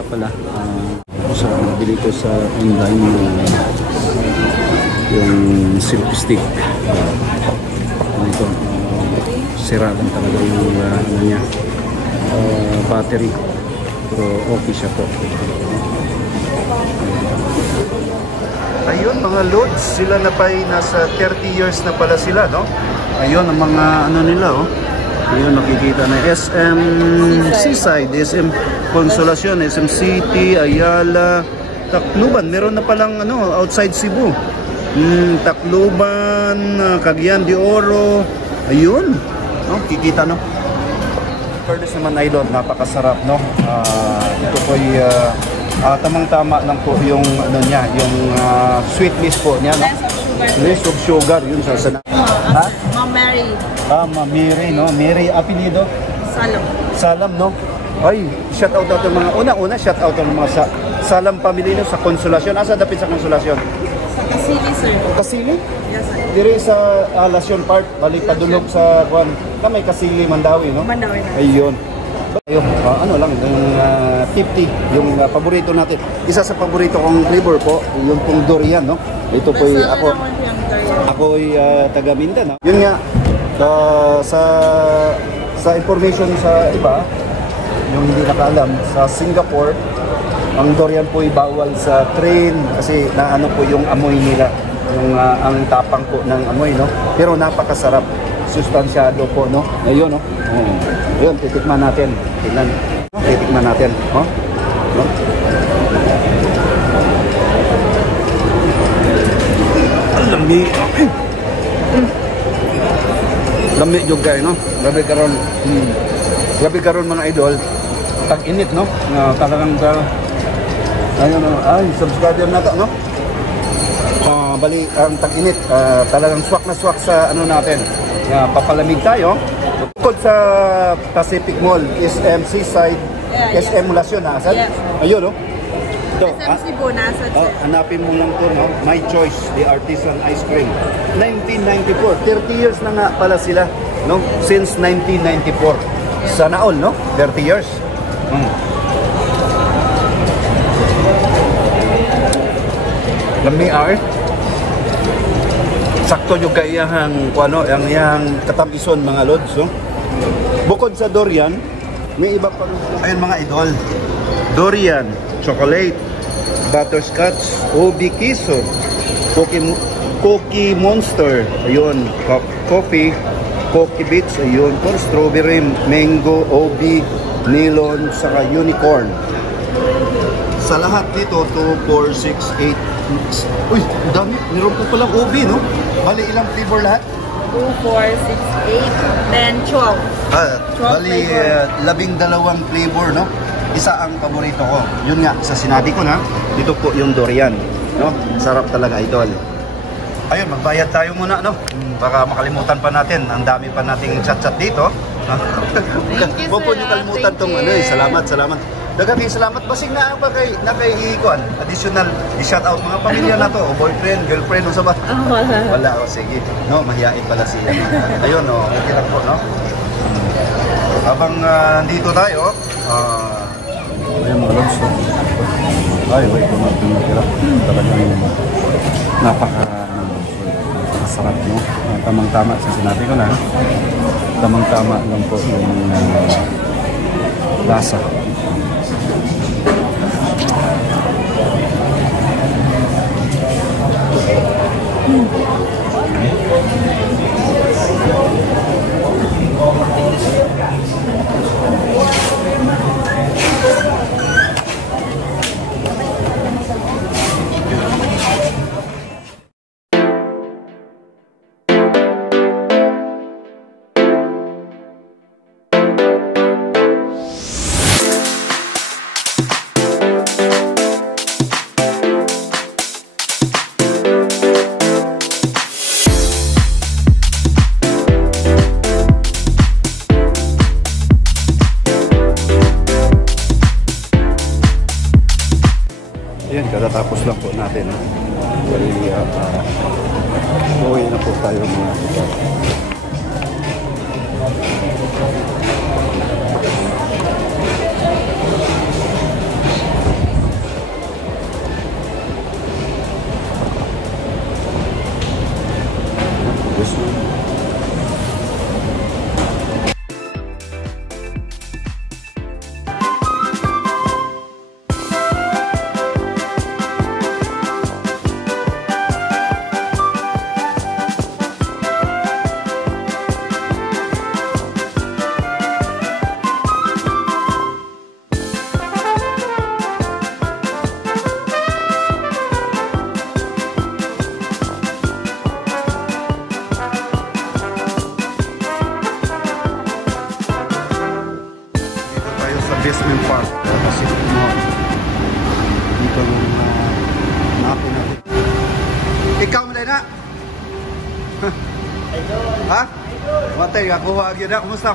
na pala. So, nabili ko sa online yung silk stick. Ito, sira lang talaga yung ano niya, battery. Pero okay siya po. Ayun mga loads, sila na pa ay nasa 30 years na pala sila, no? Ayun ang mga ano nila, oh. Ayun, nakikita na SM Seaside, SM Consolacion, SM City, Ayala, Tacloban. Meron na palang ano, outside Cebu. Tacloban, Cagayan de Oro. Ayun, no? Kikita, no? Fairness naman, idol, napakasarap, no? Ito po ay tamang-tama lang po yung ano niya, yung sweetness po niya, no? Less of sugar, yun sa sana. Ha? Ma'am Mary. Ma'am Mary, no? Mary, apelido? Salam. Salam, no? Ay, shout out ng mga una shout out ng mga Salam family, no? Sa Consolacion. Asa dapit sa Consolacion? Sa Kasili, sir. Kasili? Yes, sir. Dire sa Lasyon Park, balik padulog sa Juan. Kamay Kasili, Mandawi, no? Mandawi na. Ayun. Ayun, ano lang, yung 50, yung paborito natin. Isa sa paborito kong flavor po, yung pong durian, no? Ito po ako ay taga Mindanao. Yun nga, sa information sa iba, yung hindi nakaalam, sa Singapore, ang durian po ay bawal sa train kasi naano po yung amoy nila, yung ang tapang po ng amoy, no? Pero napakasarap, sustansyado po, no? Ayun, no? Ayun, titikman natin. Tingnan. Titikman natin, no? No? Lami. Lami jud kay, no? Grabe karon. Grabe karon mga idol. Tag-init, no? Talagang ayun, no? Ay, subscriber na to, no? Bali ang tag-init, talagang swak na swak sa ano natin. Papalamig tayo. Bukod sa Pacific Mall, SM Seaside, SM Mulacion, nasa? Ayun, no? SM Cebu, nasa, sir. Hanapin mo lang to, no? My Choice, the Artisan Ice Cream. 1994, 30 years na nga pala sila, no? Since 1994. Sana all, no? 30 years. Lami art. Sakto yung kaiyahang kuano, ang iyang katamison mga lods, no? Bukod sa durian, may iba pa rin. Ayun mga idol. Durian, chocolate, butterscotch, ubi kiso, cookie monster, ayun, coffee, cookie bits, ayun, strawberry, mango, ubi, melon, saka unicorn. Sa lahat dito, 2, 4, 6, 8. Uy, dami. Meron po palang ubi, no? Bali, ilang flavor lahat? 2, 4, 6, 8, 10, 12. Bali, 12 flavor, no? Isa ang paborito ko. Yun nga, sa sinabi ko na, dito po yung durian, no? Sarap talaga, idol. Ayun, magbayad tayo muna, no? Baka makalimutan pa natin. Ang dami pa nating chat-chat dito. Thank you, sir. Huwag po niyo kalimutan itong ano eh. Salamat. Daghang salamat. Basig na ba kay nakaiikuan? Additional, i-shout out mga pamilya na to, o boyfriend, girlfriend, o sabat? Wala, o sige. No, mahihain pala siya. Ayun, no, okay lang po, no? Habang nandito tayo, ayun mga lods, no? Ay, wait, kumatira. Talagang napakasarap, no? Tamang-tama sa sinabi ko na. Tamang-tama lang po yung lasa. Ayan, katatapos lang po natin. Bali, uwi na po tayo mga ito. Jasmine Park, Pacific Mall. Dito yung natin natin. Ikaw mo na? Ha? Matay, kakuha agad na. Kumusta?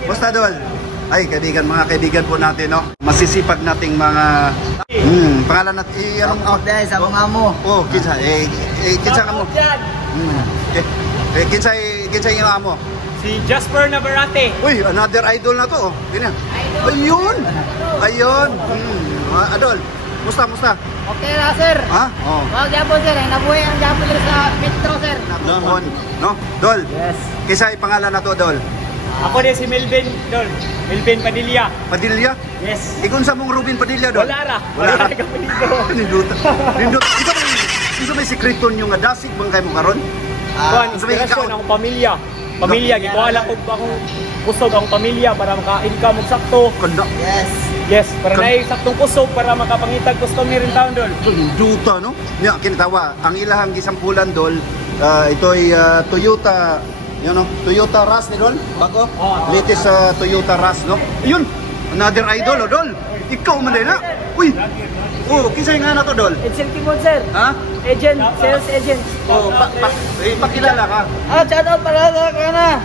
Kumusta Dol? Ay, kaibigan, mga kaibigan po natin, no? Masisipag nating mga... pangalan natin, anong... Dahil sa mga mo. Oh, kinsa. Kinsa ka mo? Kinsa yung amo? Si Jasper Navarrete. Uy, another idol na to. Ganyan. Ayun. Adol, musta? Okay na, sir. Ha? Oh. Wag Japon, sir. Nabuhay ang Japon dito sa Metro, sir. Noon, no? Dol. Yes. Kinsa yung pangalan na to, Dol? Ako din si Melvin, Dol. Melvin Padilla. Padilla? Yes. Ikon sa mong Rubin Padilla, Dol? Wala Wala. ka pa dito. Nindot. Isa may sekreto nyo nga dasig bang kayo mo karon? Kuan, sa may inspirasyon ikaw. ang pamilya. Pamilya, gikuha lang ko akong kusog ang pamilya para maka-income og sakto. Kanda. Yes. Yes, para na saktong kusog para makapangitag customer in town, Dol. Duta, no? Nga, kinatawa. Ang ilahang gisampulan, Dol, ito ay Toyota, Toyota Rush ni Dol, bago? Latest Toyota Rush, no? Yun, another idol, Dol. Ikaw man din, ha? Uy! Oh, kisay nga na to, Dol. Agent Kibon, sir. Ha? Agent, sales agent. Oh, pakilala ka. Shout out para sa kana.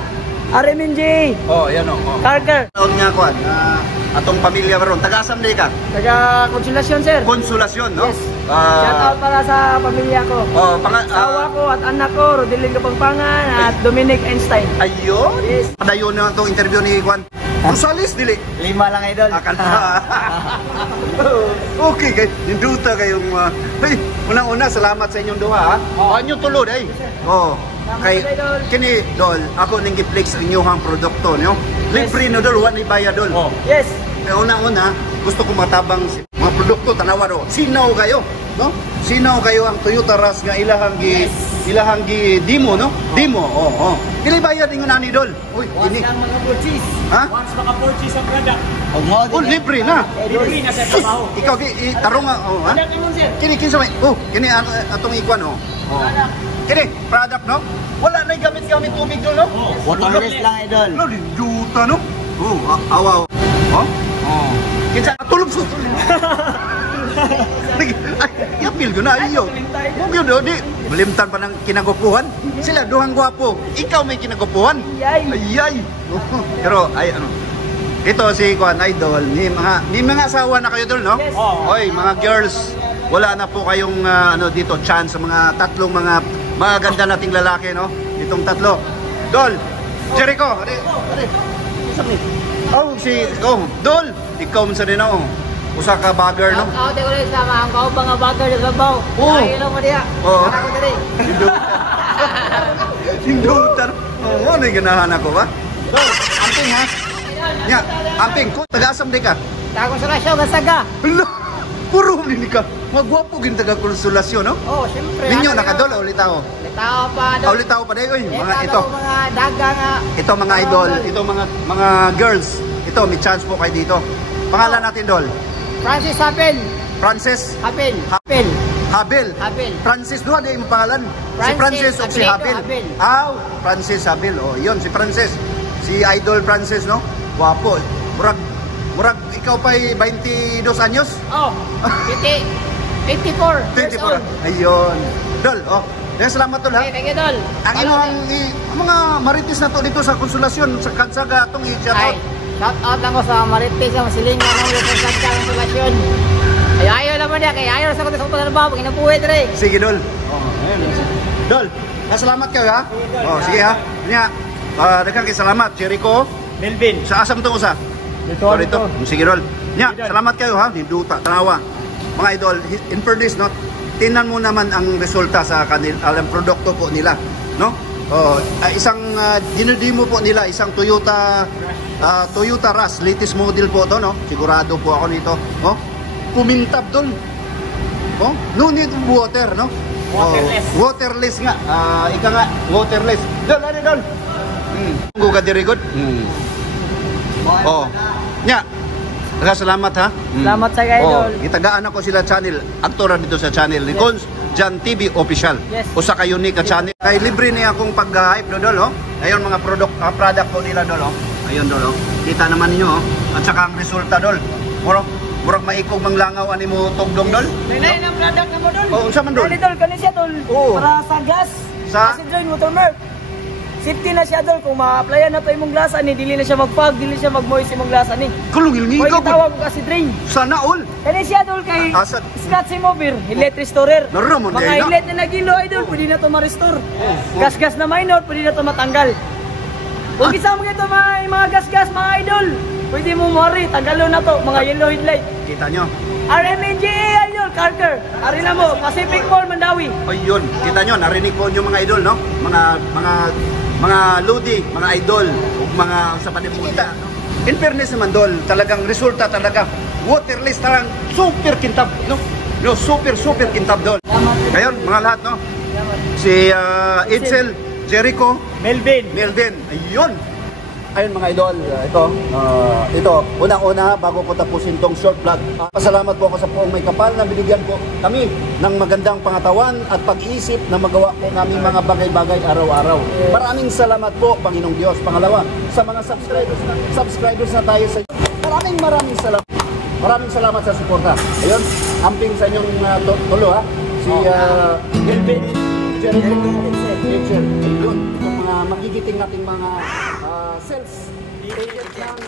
Arimin J. Oh, yan o. Carter. Taon nga, Kwan, atong pamilya karon. Taga-asam day ka? Taga Konsolasyon, sir. Konsolasyon, no? Yes. Shout out para sa pamilya ko. Oh, Asawa ko at anak ko, Rodeling Kapangpangan at Dominic Einstein. Ayun. Yes. Padayon na itong interview ni Kwan. Gonzales, dili. 5 lang, idol. Okay, guys. Ninduta kayong... Hey, unang-una, salamat sa inyong duha, ha? Inyong tulod, ay. Oh. Kay kini Dol, ako ning gi-flex ang inyong produkto, no? Libre no Dol, wala ni bayad Dol. Yes. Kaya una-una, gusto ko matabang mga produkto tanawa ro. Sinaw kayo, no? Sinaw kayo ang Toyota Rush nga ilahang gi demo, no? Demo. Oh. Pili bayad ingon ani Dol. Uy, ini. Ang mga purchase. Ha? Once maka-purchase ang product, Oh, libre na. libre na sa trabaho. Ikaw tarong ha? Ano naman, sir? Kini kinsa may. Oh, kini atong ikwan oh. Kini product no? Wala na gamit-gamit tubig Dol, no? Waterless lang, idol. Lo duta no? Oh, awaw. Oh? Oh. Kinsa tulog sa tulog. Ay, yapil ko na iyo. Mo gyud di malimtan pa ng kinagupuhan. Sila duhang gwapo. Ikaw may kinagupuhan. Ayay. Pero ay ano. Ito si Kwan Idol, ni mga asawa na kayo Dol, no? Yes. Oy, mga girls, wala na po kayong dito chance sa mga tatlong mga ganda nating lalaki, no? Itong tatlo. Dol, Jericho, Dol, ikaw man sa rin ako. Usa ka bagger, no? Shout out ko rin sa mga kaupang bagger sa Sabaw. Oo. Ayun mo diya. Oo. Para ko diri. Hindutan. Oo, ano yung ganahan ako ba? Dol, amping ha? Nya, amping, kung taga-asam di ka? Konsolasyon nga saga. Hala, puro din ka. Magwapo gin taga-konsolasyon, no? Oh, syempre. Ninyo, nakadol, ulitaw. Litaw pa do. Ulitaw pa din, mga ito. Mga daga nga. Ito mga idol, ito mga girls. Ito, may chance po kayo dito. Pangalan natin, Dol. Francis Hapel. Frances Hapel. Habel. Francis doon, di mo pangalan. Si Francis o si Habel. Habel. Francis Habel. Oh, yun, si Francis. Si Idol Francis, no? Wapo. Murag, ikaw pa'y 22 anyos? Oh, 54 years 24. old. Ayun. Dol, oh. Salamat Dol, ha? Okay, thank you, Dol. Ang inyong mga marites na to dito sa Konsolasyon, sa Kansaga, itong i-shoutout. Shout out lang ko sa Marites, sa Masilingan, sa Konsolasyon. Ay, ayaw naman niya, kaya ayaw sa kong sa babaw, kinabuhay rin. Sige, Dol. Dol, salamat kayo, ha? Oh, sige, ha? Nya, daghang kay salamat, Jericho. Melvin. Sa asam to usa? Dito. Sige, Dol. Nya, salamat kayo, ha? Hinduta, tanawa. Mga idol, in fairness, no? Tingnan mo naman ang resulta sa kanilang produkto po nila, no? Isang dinedemo po nila, isang Toyota Rush, latest model po to, no? Sigurado po ako nito, no? Pumintab doon. Oh, no need water, no? Waterless. Waterless nga. Ika nga, waterless. Dol, ano Dol? Guga diri good. Oh. Nya. Salamat ha. Salamat sa kayo, Idol. Itagaan ako sila channel. Aktora dito sa channel ni Cons Jan TV Official. Yes. Usa ka unique ka channel. Kay libre niya akong pag-hype do Dol, oh. Ayun mga product po nila Dol, oh. Ayun Dol, oh. Kita naman niyo, oh. At saka ang resulta dol. Murag maikog mang langaw ani mo tugdong dol. Nay ang product na mo dol. Oh, unsa man dol? Dol kani siya dol. Oo. Para sa gas. Sa? Acid rain watermark. Safety na siya dol kung ma-applyan na to imong glasa ni dili na siya mag-fog, dili siya mag-moist imong glasa ni. Kulungil Pwede ngigaw. tawag ko acid rain. Sana all. Kani siya dol kay Asad. scratch remover, hillet restorer. Naramon Mga kay na. hillet na nagilo idol, pwede na to ma-restore. Gas-gas na minor, pwede na to matanggal. Kung isa mo ito mga gas-gas mga idol, pwede mo mori, tanggalon na to, mga yellow headlight. Kita nyo. RMNGA idol, Carter. Ari na mo, Pacific Mall, Mandawi. Ayun, kita nyo, narinig po nyo mga idol, no? Mga lodi, mga idol, o mga sa panipunta. In fairness naman, dol, talagang resulta talaga. Waterless talagang super kintab, no? No, super kintab, dol. Ngayon, mga lahat, no? Si Itzel, Jericho, Melvin. ayun. Ayun mga idol, ito, unang-una bago ko tapusin tong short vlog, pasalamat po ako sa Poong May Kapal na binigyan po kami ng magandang pangatawan at pag-iisip na magawa po namin mga bagay-bagay araw-araw. Maraming salamat po, Panginoong Diyos. Pangalawa, sa mga subscribers na tayo sa maraming salamat. Maraming salamat sa suporta. Ayun, amping sa inyong tulo ha. Si Melvin. Jericho, Itzel, ayun, itong mga magigiting nating mga sales agent ng